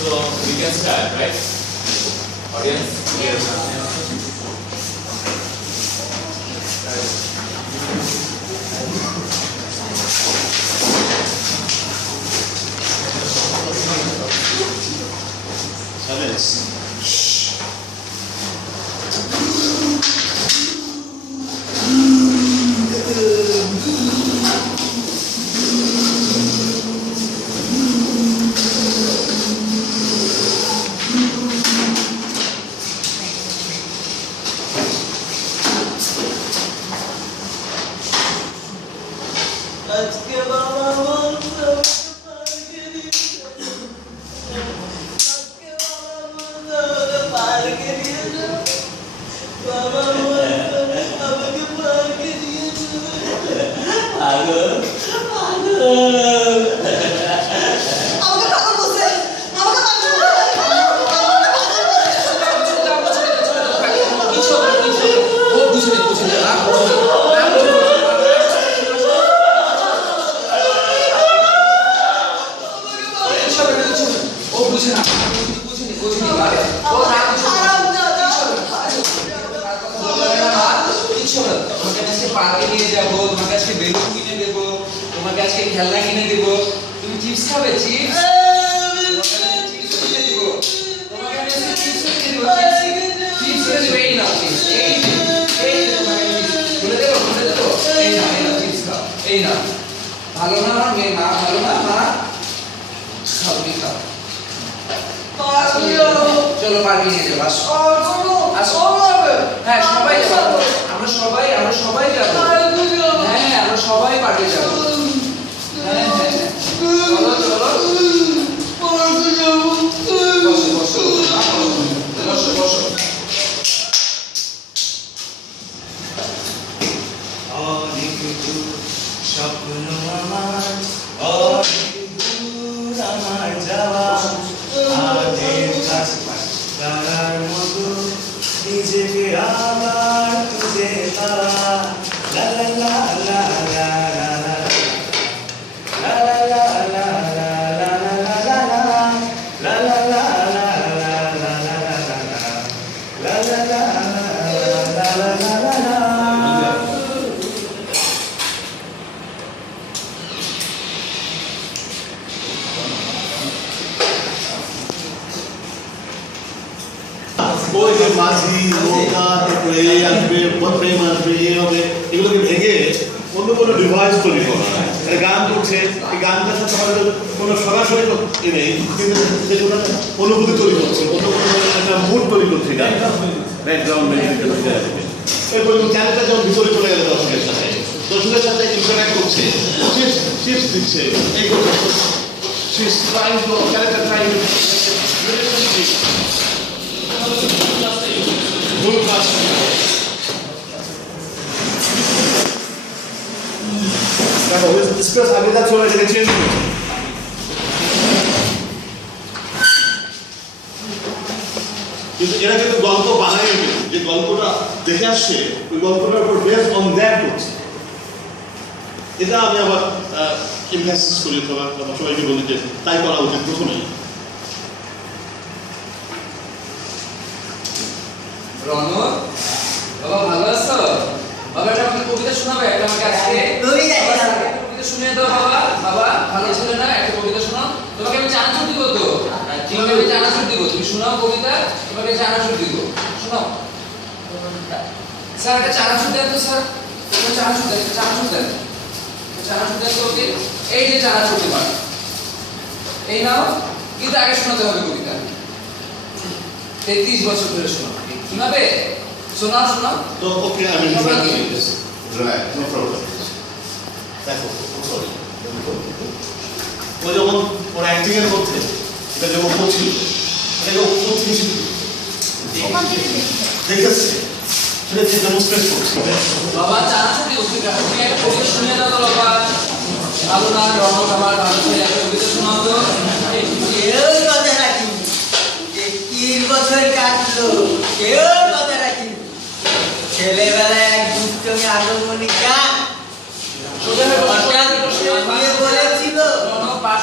So we can start, right? Audience? Yes. Silence.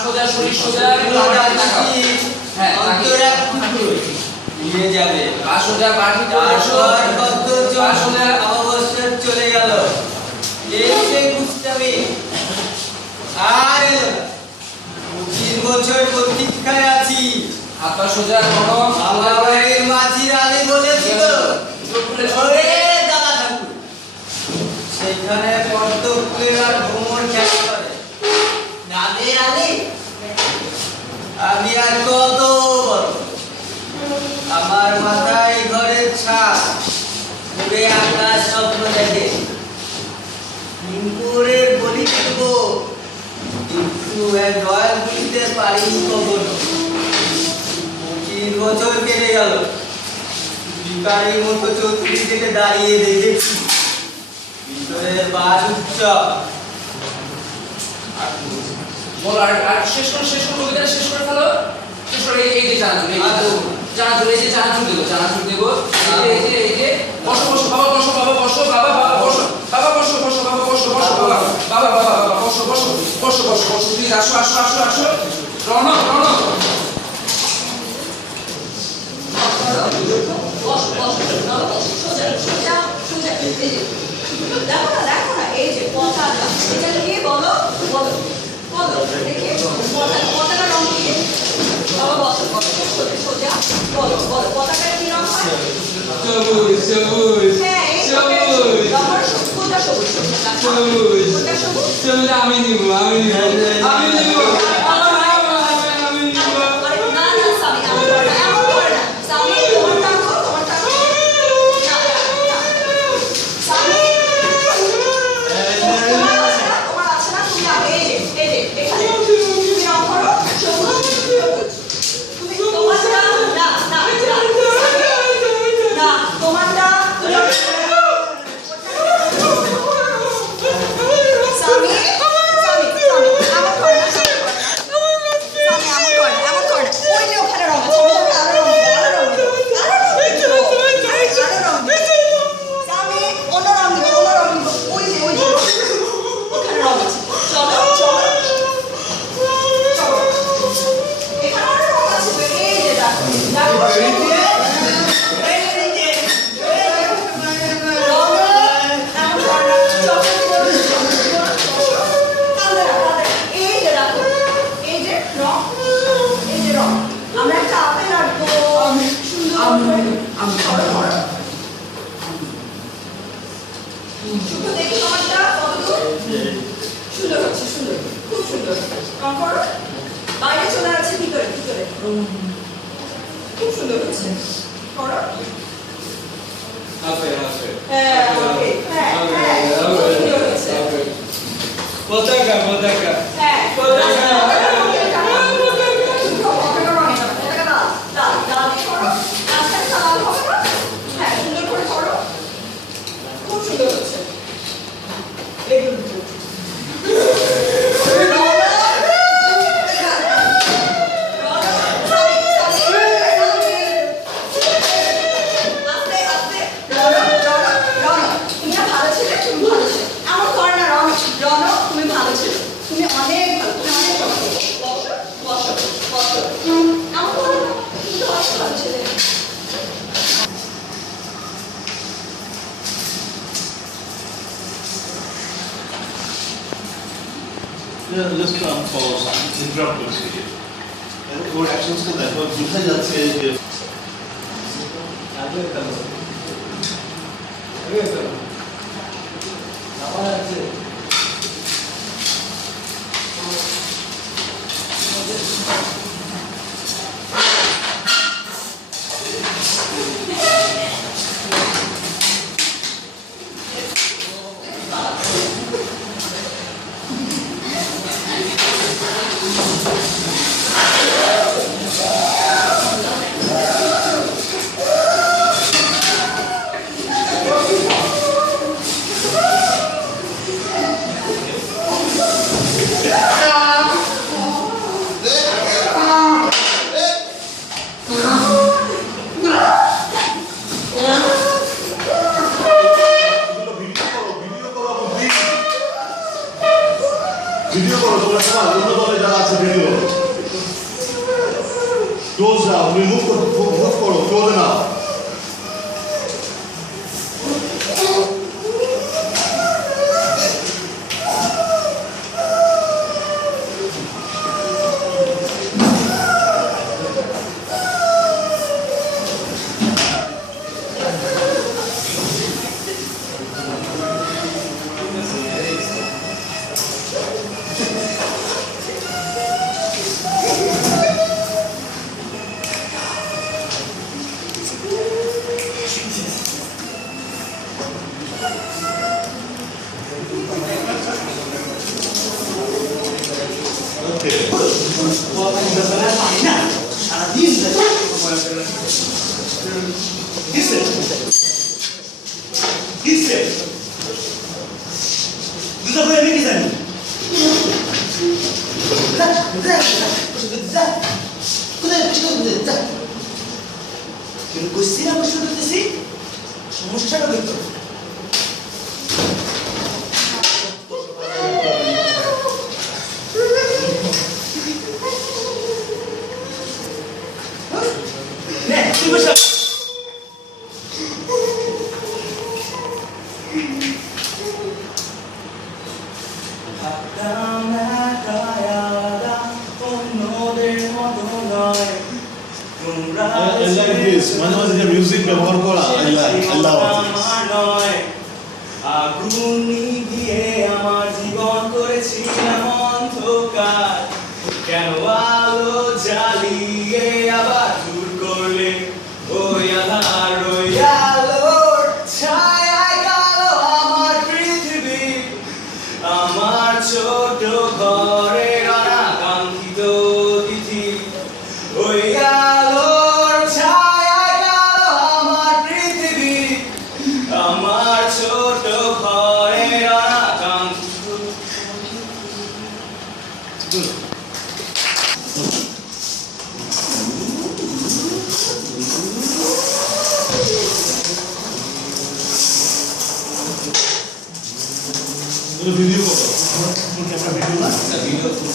সোজা শরীর সোজা হ্যাঁ অন্তরা কুকুর নিয়ে যাবে। আসলে বাড়ি তারপর কতজন আসলে অবসর চলে গেল। এসে গুস্তাবি আর এলো না। 25 বছর প্রতীক্ষায় আছি। হাত সোজা করো। আমার বাড়ির মাঝির আলী বলেছিল ওরে দাদা ঠাকুর সেখানে পদ্ম ফুলের আর ভ্রমণ খেলা করে নাদের আলী আমি আর কত বড় আমার মাথায় ঘরের ছাদ পুরে আকাশ স্বপ্ন দেখে হিমপুরের বলি দেব কিন্তু এক দয়াল বুঝতে পারিনি কখনো 25 বছর কেটে গেল ভিখারির মতো চৌধুরী থেকে দাঁড়িয়ে দেখেছি ভিতরের বাস উৎসব বল আর শেষ করে কবিতা শেষ করে ফেলো। শেষ করে এই যে জানাজুর এই যে জানাজুর দেব এই যে বসো বাবা বসো বাবা বসো বাবা বসো বাবা বসো বাবা বসো বাবা বসো প্লিজ আসো রনক দেখো না এই যে পতাকা এটা কি বলো দেখি পতাকা রং কি বাবা বলো সোজা বলো পতাকার কি রং হয় সবুজ হ্যাঁ এই রঙের কোনটা সবুজ আমি নিব বাইরে চলে আছে ভিতরে খুব সুন্দর হচ্ছে করো পতাকা খুব সুন্দর হচ্ছে Just to pause, interrupt করছি ওর অ্যাকশনসটা দেখো বোঝা যাচ্ছে যে ভিডিও করো তোমরা সবাই অন্য দলে যারা আছে ভিডিও ক্লোজ নাও, তুমি মুভ করো, ক্লোজ নাও। ওকে সারাদিন কিসে কিসে দুটো করে আমি কি জানি সমস্যাটা দেখতো তুই বসে I like this. মাঝে মাঝে যে মিউজিক ব্যবহার করা I love it. আগুন নিভিয়ে আমার জীবন করেছিলাম অন্ধকার কেন আলো জ্বালিয়ে আবার দূর করলে ওই আধার ওই আলোর ছায়ায় কালো আমার পৃথিবী আমার ছোট ঘরের অনাকাঙ্ক্ষিত অতিথি ওই আলোর ছায়ায় কালো আমার পৃথিবী আমার ছোট ঘরের অনাকাঙ্ক্ষিত ভিডিও করো ক্যামেরা ভিডিও না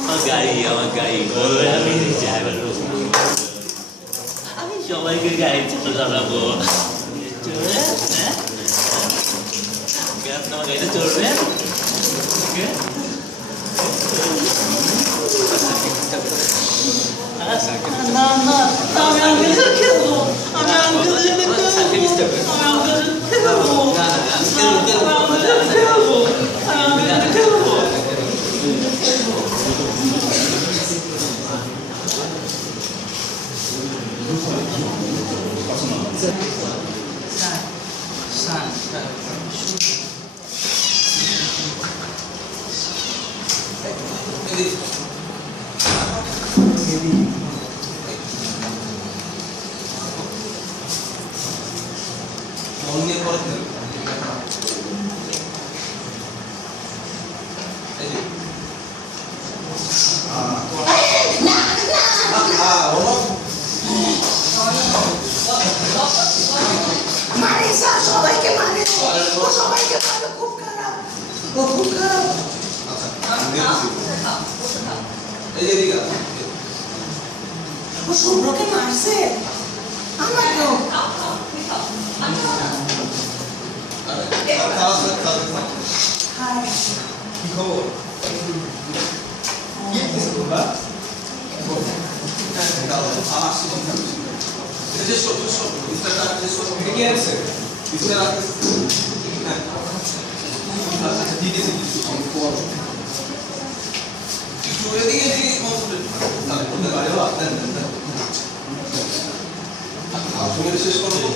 আমার গাড়ি আমি ড্রাইভার আমি সবাইকে গাড়ি চালাবো তোমার গাড়িটা চলবে না না আমি আঙ্কেলের খেলবো আমি আঙ্কেলের খেলবো মারিসা সবাইকে মারে ও সবাইকে মারে খুব খারাপ ও খুব খারাপ ও শুভ্রকে মারছে আমাকেও শেষ করবো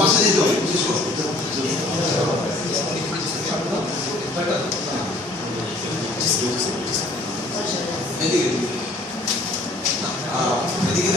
পাশে যেতে হবে শেষ করবো এদিকে এদিকে